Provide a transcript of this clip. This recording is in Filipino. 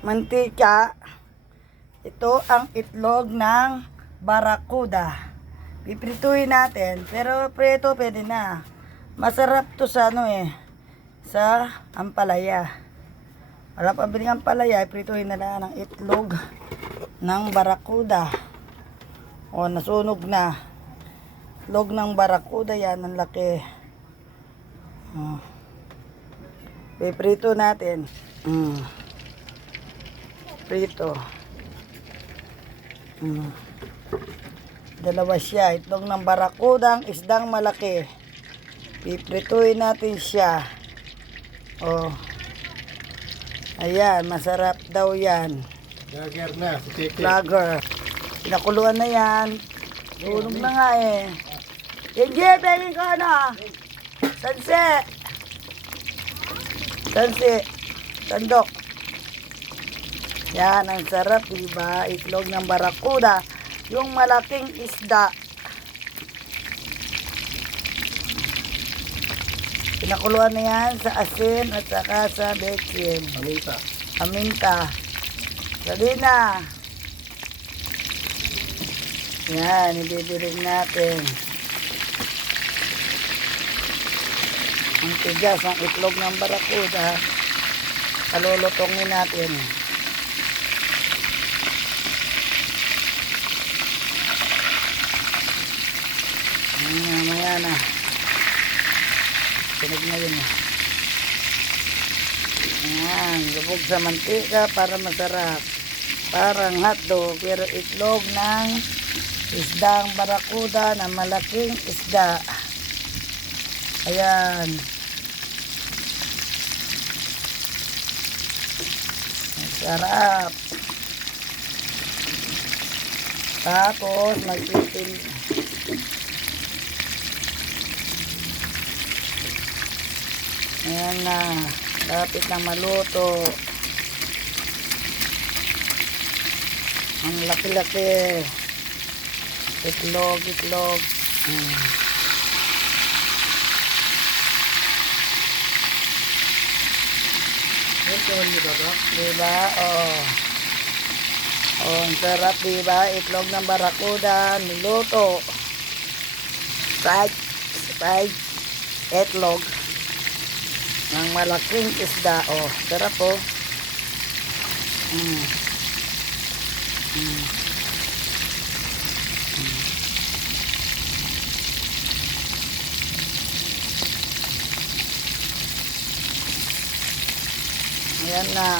mantika. Ito ang itlog ng barakuda. Piprituhin natin. Pero prito pwede na. Masarap to sa ano eh. Sa ampalaya. Wala pa biling ampalaya. Prituhin na lang ng itlog ng barakuda. O, nasunog na. Itlog ng barakuda yan. Ang laki. Oh. Piprito natin. Mm. Prito. Mm. Dalawa siya. Itlog ng barakudang isdang malaki. Piprituin natin siya. Oh. Ayan, masarap daw yan. Lager na, si Teke. Lager. Pinakuluan na yan. Tulog na nga eh. Hindi, pwede ko ano. Sanse. Sanse. Sandok. Yan, ang sarap, diba? Itlog ng barakuda. Yung malaking isda. Pinakuluan na yan sa asin at saka sa betchin. Paminta. Aminta. Salina. Yan, ibibilig natin. Ang tigas ang itlog ng barakuda. Kalulutongin natin. Ayan, na. Tunog na yun. Ayan, lubog sa mantika para masarap. Parang hotdog, pero itlog ng isdang barakuda na malaking isda. Ayan. Sarap. Tapos, magpipil. Ayan na. Lapit na maluto. Ang laki-laki. Itlog, itlog. Mm. Ito, hindi ba ba? Diba? Oo. Oh, ang sarap, diba? Itlog ng barakuda, niluto. Fried, fried itlog ng malaking isda. Oh, sarap po. Mm. Mm. Ayan na.